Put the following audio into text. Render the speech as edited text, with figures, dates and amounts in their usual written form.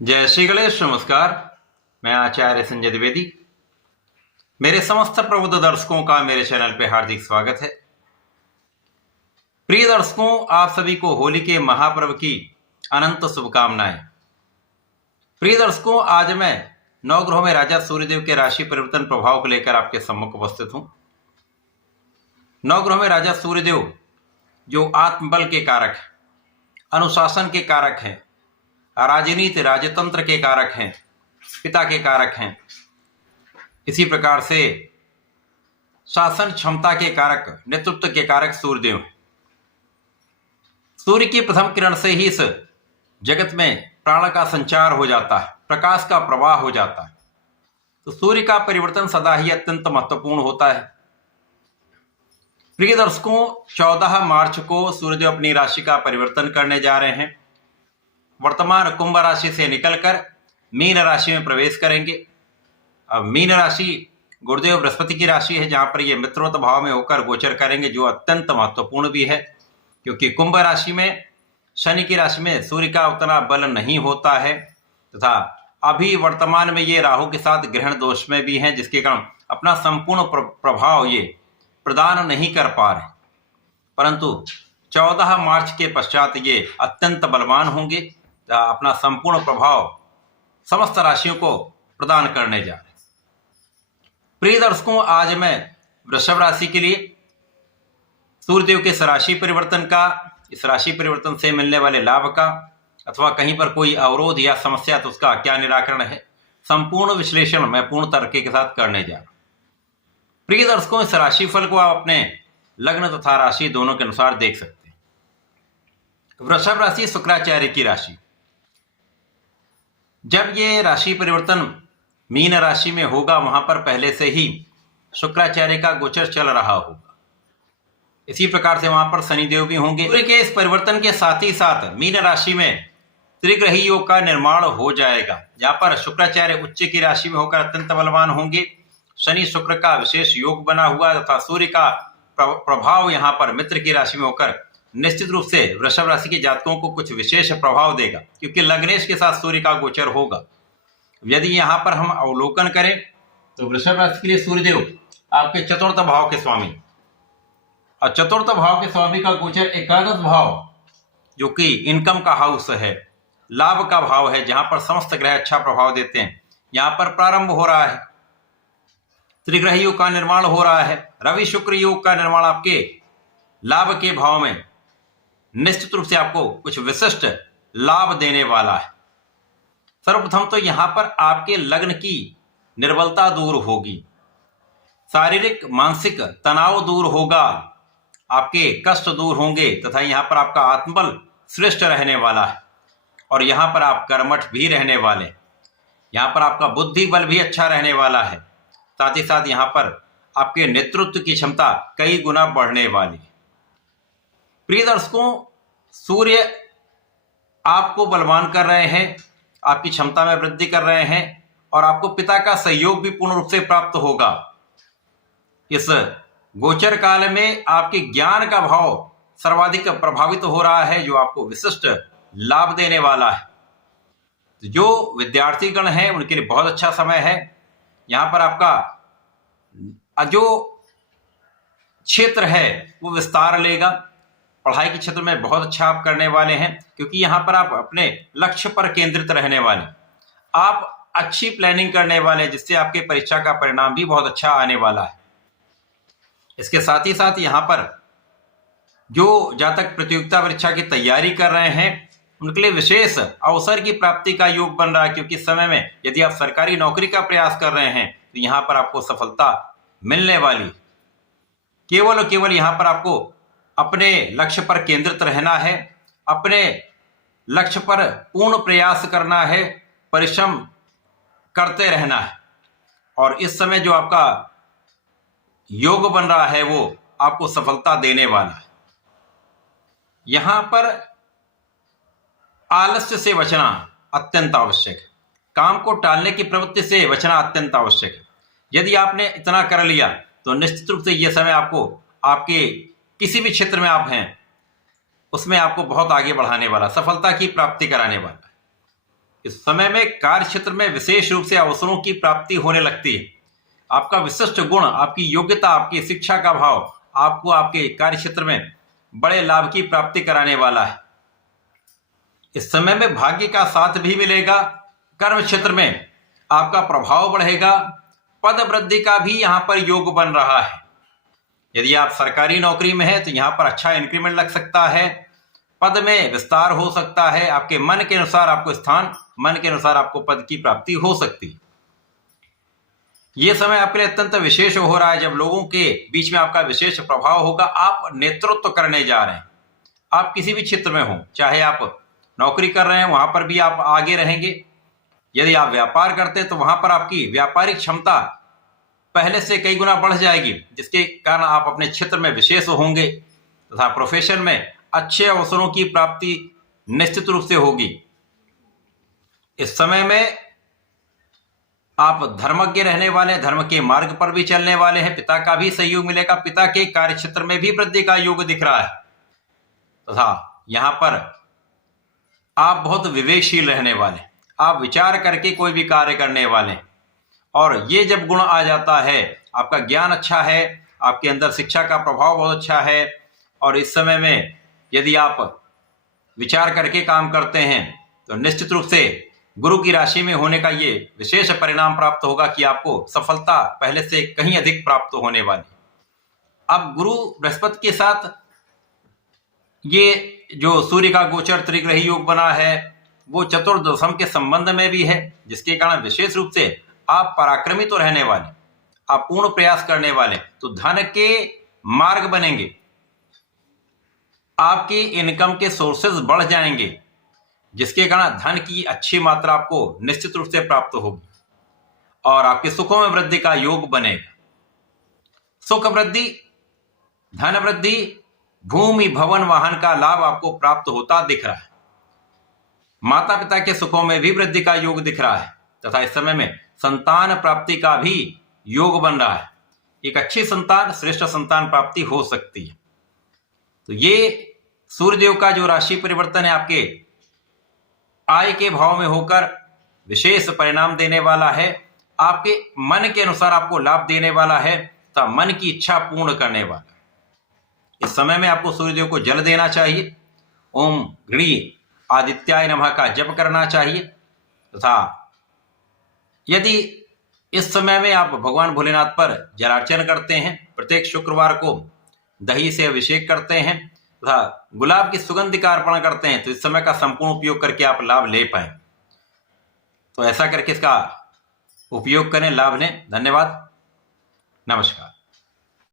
जय श्री गणेश। नमस्कार। मैं आचार्य संजय द्विवेदी। मेरे समस्त प्रबुद्ध दर्शकों का मेरे चैनल पे हार्दिक स्वागत है। प्रिय दर्शकों, आप सभी को होली के महापर्व की अनंत शुभकामनाएं। प्रिय दर्शकों, आज मैं नवग्रहों में राजा सूर्यदेव के राशि परिवर्तन प्रभाव को लेकर आपके सम्मुख उपस्थित हूं। नवग्रहों में राजा सूर्यदेव जो आत्मबल के कारक है, अनुशासन के कारक हैं, राजनीति राजतंत्र के कारक हैं, पिता के कारक हैं, इसी प्रकार से शासन क्षमता के कारक, नेतृत्व के कारक सूर्यदेव हैं। सूर्य की प्रथम किरण से ही इस जगत में प्राण का संचार हो जाता है, प्रकाश का प्रवाह हो जाता है। तो सूर्य का परिवर्तन सदा ही अत्यंत महत्वपूर्ण होता है। प्रिय दर्शकों, 14 मार्च को सूर्यदेव अपनी राशि का परिवर्तन करने जा रहे हैं। वर्तमान कुंभ राशि से निकलकर मीन राशि में प्रवेश करेंगे। अब मीन राशि गुरुदेव बृहस्पति की राशि है, जहां पर ये मित्रोत भाव में होकर गोचर करेंगे, जो अत्यंत महत्वपूर्ण भी है, क्योंकि कुंभ राशि में शनि की राशि में सूर्य का उतना बल नहीं होता है, तथा अभी वर्तमान में ये राहु के साथ ग्रहण दोष में भी हैं, जिसके कारण अपना संपूर्ण प्रभाव ये प्रदान नहीं कर पा रहे। परंतु 14 मार्च के पश्चात ये अत्यंत बलवान होंगे, अपना संपूर्ण प्रभाव समस्त राशियों को प्रदान करने जा रहे हैं। प्रिय दर्शकों, आज मैं वृषभ राशि के लिए सूर्यदेव के इस राशि परिवर्तन का, इस राशि परिवर्तन से मिलने वाले लाभ का, अथवा कहीं पर कोई अवरोध या समस्या तो उसका क्या निराकरण है, संपूर्ण विश्लेषण मैं पूर्ण तर्क के साथ करने जा रहा हूं। प्रिय दर्शकों, इस राशिफल को आप अपने लग्न तथा राशि दोनों के अनुसार देख सकते हैं। वृषभ राशि शुक्राचार्य की राशि। जब ये राशि परिवर्तन मीन राशि में होगा, वहां पर पहले से ही शुक्राचार्य का गोचर चल रहा होगा। इसी प्रकार से वहां पर शनिदेव भी होंगे। सूर्य के इस परिवर्तन के साथ ही साथ मीन राशि में त्रिग्रही योग का निर्माण हो जाएगा, जहां पर शुक्राचार्य उच्च की राशि में होकर अत्यंत बलवान होंगे। शनि शुक्र का विशेष योग बना हुआ तथा सूर्य का प्रभाव यहाँ पर मित्र की राशि में होकर निश्चित रूप से वृषभ राशि के जातकों को कुछ विशेष प्रभाव देगा, क्योंकि लग्नेश के साथ सूर्य का गोचर होगा। यदि यहाँ पर हम अवलोकन करें तो वृषभ राशि के लिए सूर्यदेव आपके चतुर्थ भाव के स्वामी, और चतुर्थ भाव के स्वामी का गोचर एकादश भाव, जो कि इनकम का हाउस है, लाभ का भाव है, जहां पर समस्त ग्रह अच्छा प्रभाव देते हैं, यहाँ पर प्रारंभ हो रहा है। त्रिग्रही योग का निर्माण हो रहा है। रवि शुक्र योग का निर्माण आपके लाभ के भाव में निश्चित रूप से आपको कुछ विशिष्ट लाभ देने वाला है। सर्वप्रथम तो यहां पर आपके लग्न की निर्बलता दूर होगी, शारीरिक मानसिक तनाव दूर होगा, आपके कष्ट दूर होंगे, तथा यहां पर आपका आत्मबल श्रेष्ठ रहने वाला है, और यहां पर आप कर्मठ भी रहने वाले। यहां पर आपका बुद्धि बल भी अच्छा रहने वाला है, साथ ही साथ यहां पर आपके नेतृत्व की क्षमता कई गुना बढ़ने वाली है। प्रिय दर्शकों, सूर्य आपको बलवान कर रहे हैं, आपकी क्षमता में वृद्धि कर रहे हैं, और आपको पिता का सहयोग भी पूर्ण रूप से प्राप्त होगा। इस गोचर काल में आपके ज्ञान का भाव सर्वाधिक प्रभावित हो रहा है, जो आपको विशिष्ट लाभ देने वाला है। जो विद्यार्थीगण हैं उनके लिए बहुत अच्छा समय है। यहाँ पर आपका जो क्षेत्र है वो विस्तार लेगा। पढ़ाई के क्षेत्र में बहुत अच्छा आप करने वाले हैं, क्योंकि यहाँ पर आप अपने लक्ष्य पर केंद्रित रहने वाले, आप अच्छी प्लानिंग करने वाले, जिससे आपके परीक्षा का परिणाम भी बहुत अच्छा आने वाला है। इसके साथ ही साथ यहाँ पर जो जातक प्रतियोगिता परीक्षा की तैयारी कर रहे हैं, उनके लिए विशेष अवसर की प्राप्ति का योग बन रहा है, क्योंकि इस समय में यदि आप सरकारी नौकरी का प्रयास कर रहे हैं तो यहाँ पर आपको सफलता मिलने वाली। केवल और केवल यहाँ पर आपको अपने लक्ष्य पर केंद्रित रहना है, अपने लक्ष्य पर पूर्ण प्रयास करना है, परिश्रम करते रहना है, और इस समय जो आपका योग बन रहा है वो आपको सफलता देने वाला है। यहां पर आलस्य से बचना अत्यंत आवश्यक है, काम को टालने की प्रवृत्ति से बचना अत्यंत आवश्यक है। यदि आपने इतना कर लिया तो निश्चित रूप से यह समय आपको आपके किसी भी क्षेत्र में आप हैं उसमें आपको बहुत आगे बढ़ाने वाला, सफलता की प्राप्ति कराने वाला है। इस समय में कार्य क्षेत्र में विशेष रूप से अवसरों की प्राप्ति होने लगती है। आपका विशिष्ट गुण, आपकी योग्यता, आपकी शिक्षा का भाव आपको आपके कार्य क्षेत्र में बड़े लाभ की प्राप्ति कराने वाला है। इस समय में भाग्य का साथ भी मिलेगा। कर्म क्षेत्र में आपका प्रभाव बढ़ेगा। पद वृद्धि का भी यहां पर योग बन रहा है। यदि आप सरकारी नौकरी में हैं तो यहां पर अच्छा इंक्रीमेंट लग सकता है। पद में विस्तार हो सकता है। आपके मन के अनुसार आपको स्थान, मन के अनुसार आपको पद की प्राप्ति हो सकती है। यह समय आपके लिए अत्यंत विशेष हो रहा है, जब लोगों के बीच में आपका विशेष प्रभाव होगा। आप नेतृत्व करने जा रहे हैं। आप किसी भी क्षेत्र में हो, चाहे आप नौकरी कर रहे हैं, वहां पर भी आप आगे रहेंगे। यदि आप व्यापार करते हैं तो वहां पर आपकी व्यापारिक क्षमता पहले से कई गुना बढ़ जाएगी, जिसके कारण आप अपने क्षेत्र में विशेष होंगे तथा प्रोफेशन में अच्छे अवसरों की प्राप्ति निश्चित रूप से होगी। इस समय में आप धर्मज्ञ रहने वाले हैं, धर्म के मार्ग पर भी चलने वाले हैं। पिता का भी सहयोग मिलेगा। पिता के कार्य क्षेत्र में भी वृद्धि का योग दिख रहा है तथा यहां पर आप बहुत विवेकशील रहने वाले हैं। आप विचार करके कोई भी कार्य करने वाले हैं। और ये जब गुण आ जाता है, आपका ज्ञान अच्छा है, आपके अंदर शिक्षा का प्रभाव बहुत अच्छा है, और इस समय में यदि आप विचार करके काम करते हैं तो निश्चित रूप से गुरु की राशि में होने का ये विशेष परिणाम प्राप्त होगा कि आपको सफलता पहले से कहीं अधिक प्राप्त होने वाली। अब गुरु बृहस्पति के साथ ये जो सूर्य का गोचर त्रिग्रही योग बना है, वो चतुर्दशम के संबंध में भी है, जिसके कारण विशेष रूप से आप पराक्रमी तो रहने वाले, आप पूर्ण प्रयास करने वाले, तो धन के मार्ग बनेंगे। आपकी इनकम के सोर्सेज बढ़ जाएंगे, जिसके कारण धन की अच्छी मात्रा आपको निश्चित रूप से प्राप्त होगी और आपके सुखों में वृद्धि का योग बनेगा। सुख वृद्धि, धन वृद्धि, भूमि भवन वाहन का लाभ आपको प्राप्त होता दिख रहा है। माता पिता के सुखों में भी वृद्धि का योग दिख रहा है तथा इस समय में संतान प्राप्ति का भी योग बन रहा है। एक अच्छी संतान, श्रेष्ठ संतान प्राप्ति हो सकती है। तो ये सूर्यदेव का जो राशि परिवर्तन है आपके आय के भाव में होकर विशेष परिणाम देने वाला है। आपके मन के अनुसार आपको लाभ देने वाला है तथा मन की इच्छा पूर्ण करने वाला है। इस समय में आपको सूर्यदेव को जल देना चाहिए। ओम गृणी आदित्याय नमः का जप करना चाहिए तथा यदि इस समय में आप भगवान भोलेनाथ पर जलार्चन करते हैं, प्रत्येक शुक्रवार को दही से अभिषेक करते हैं तथा गुलाब की सुगंध का अर्पण करते हैं, तो इस समय का संपूर्ण उपयोग करके आप लाभ ले पाए। तो ऐसा करके इसका उपयोग करें, लाभ लें। धन्यवाद, नमस्कार।